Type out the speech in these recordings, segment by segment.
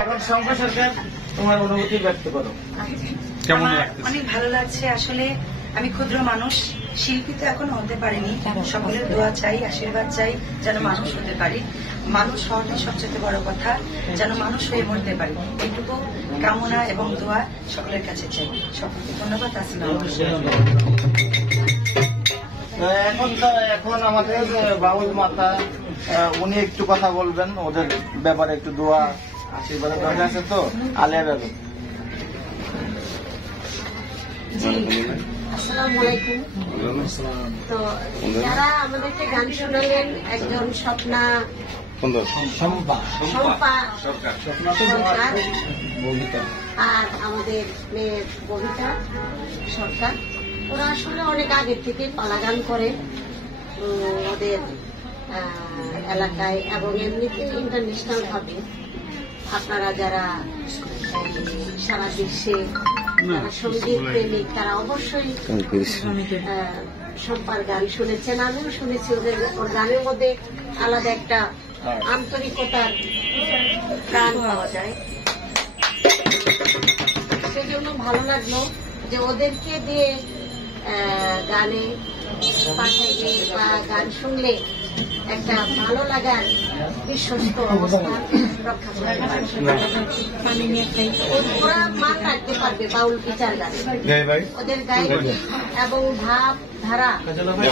এখন শঙ্কর সরকার তোমার অনুভূতি ব্যক্ত করো। কেমন অনেক ভালো লাগছে। আসলে আমি ক্ষুদ্র মানুষ, শিল্পী তো এখনো হতে পারিনি। সকলের দোয়া চাই, আশীর্বাদ চাই, যেন মানুষ হতে পারি। মানুষ হওয়াটাই সবচেয়ে বড় কথা, যেন মানুষ হয়ে মরতে পারি, এইটুকু কামনা এবং দোয়া সকলের কাছে চাই। সকলকে ধন্যবাদ। এখন আমাদের বাউল মাতা উনি একটু কথা বলবেন, ওদের ব্যাপারে একটু দোয়া আশীর্বাদ দরকার আছে। তো আলিয়া বেগম। আসসালামুয়ালাইকুম। তো যারা আমাদেরকে গান শোনালেন, একজন স্বপ্না শম্পা সরকার আর আমাদের মেয়ে ববিতা সরকার, ওরা আসলে অনেক আগে থেকে পালা গান করে ওদের এলাকায় এবং এমনিতে ইন্টারন্যাশনাল ভাবে। আপনারা যারা সারা বিশ্বে যারা সঙ্গীত প্রেমিক তারা অবশ্যই শম্পার গান শুনেছেন। আমিও শুনেছি। ওর গানের মধ্যে আলাদা একটা আন্তরিকতার গান পাওয়া যায়। সেজন্য ভালো লাগলো যে ওদেরকে দিয়ে গানে পাঠাইলে বা গান শুনলে একটা ভালো লাগার বিশ্বস্ত অবস্থা রক্ষা করতে পারবে। ওরা মান রাখতে পারবে বাউল বিচার গানে ওদের গায়িকা এবং ভাব ধারা যেভাবে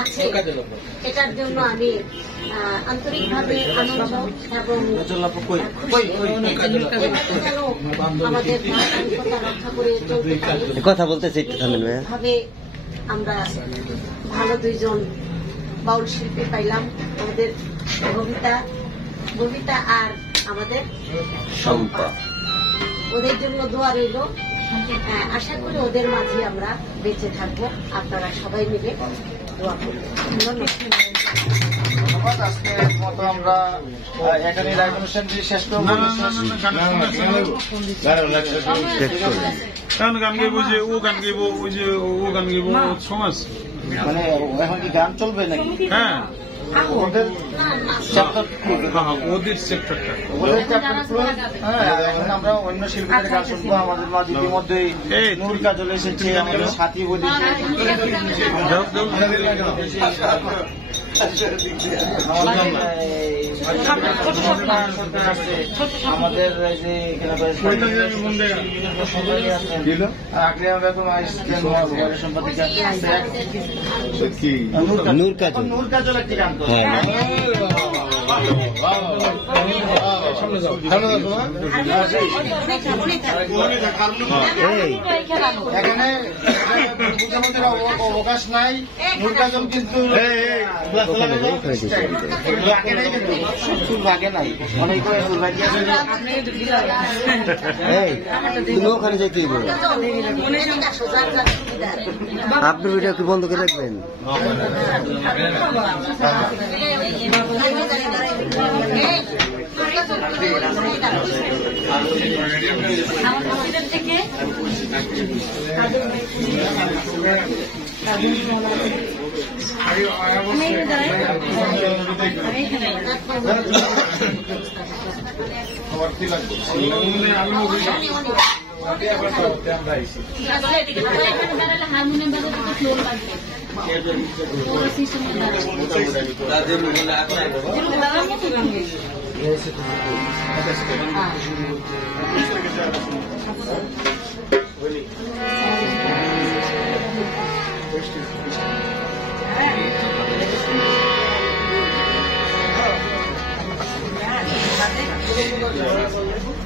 আছে, এটার জন্য আমি আন্তরিকভাবে আনন্দ এবং আমাদের রক্ষা করে চলতে পারি। কথা বলতেছি ভাবে আমরা ভালো দুইজন বাউল শিল্পী পাইলাম, আমাদের ববিতা আর আমাদের শম্পা। ওদের জন্য দোয়া রইল। আশা করি ওদের মাঝে আমরা বেঁচে থাকবো। আপনারা সবাই মিলে দোয়া করবেন। ধন্যবাদ। আজকের মতো আমরা এখানে লাইভ অনুষ্ঠানটি শেষ করবো। গান গাইব, যে ও গান গাইব, ওই যে ও গান গাইব, সমাজ মানে এখন কি গান চলবে নাকি? হ্যাঁ, ওদের চ্যাপ্টার ওদের সেক্টরটা এখন আমরা অন্য শিল্পীদের গান শুনবো। আমাদের মাঝে ইতিমধ্যে নূর কাজল এসেছে, আমাদের সাথী বলি, আমাদের যে আকলিমা বেগম আসছেন, সম্পাদিকা নূর কাজল একটি গান করে। এখানে মুখ্যমন্ত্রীর অবকাশ নাই। নূর কাজল কিন্তু আগে নাই, অনেক তুমি ওখানে যেতে আপনি ভিডিও কি বন্ধ করে রাখবেন?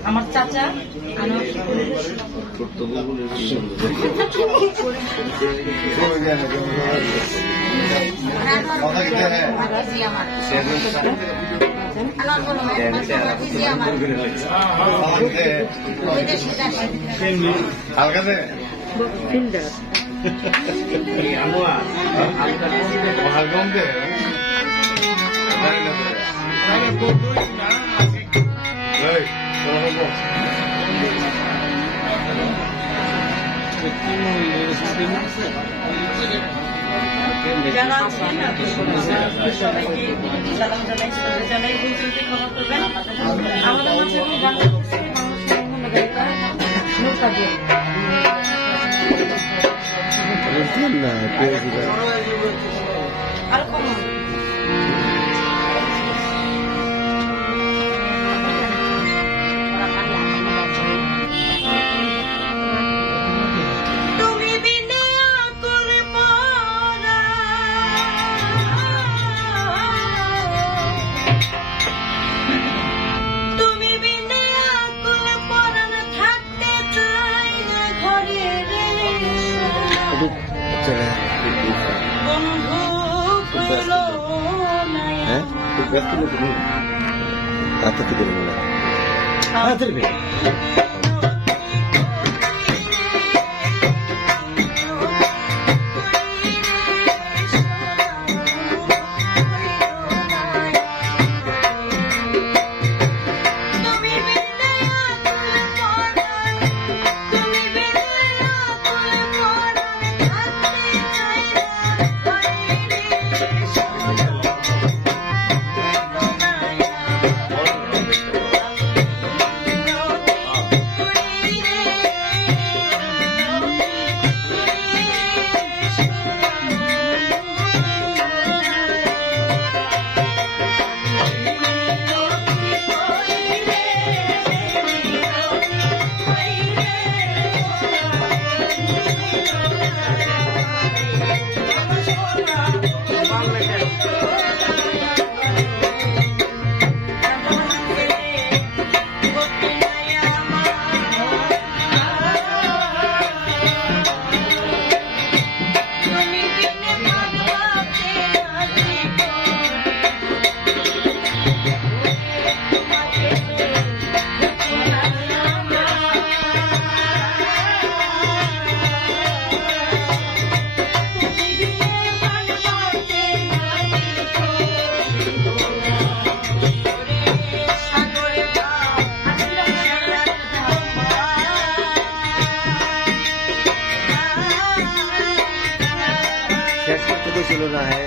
আমার চাচা যারা আছেন সবাইকে সালাম জানাই, খবর করবেন। না পেঁয়াজ দিবেন। আর কম হবে। হ্যাঁ ব্যস্ত তুমি তাতে কি দেবেন না হ্যাঁ দেবে चलो ना है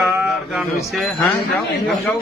কার গান হয়েছে? হ্যাঁ, যাও গান গাও।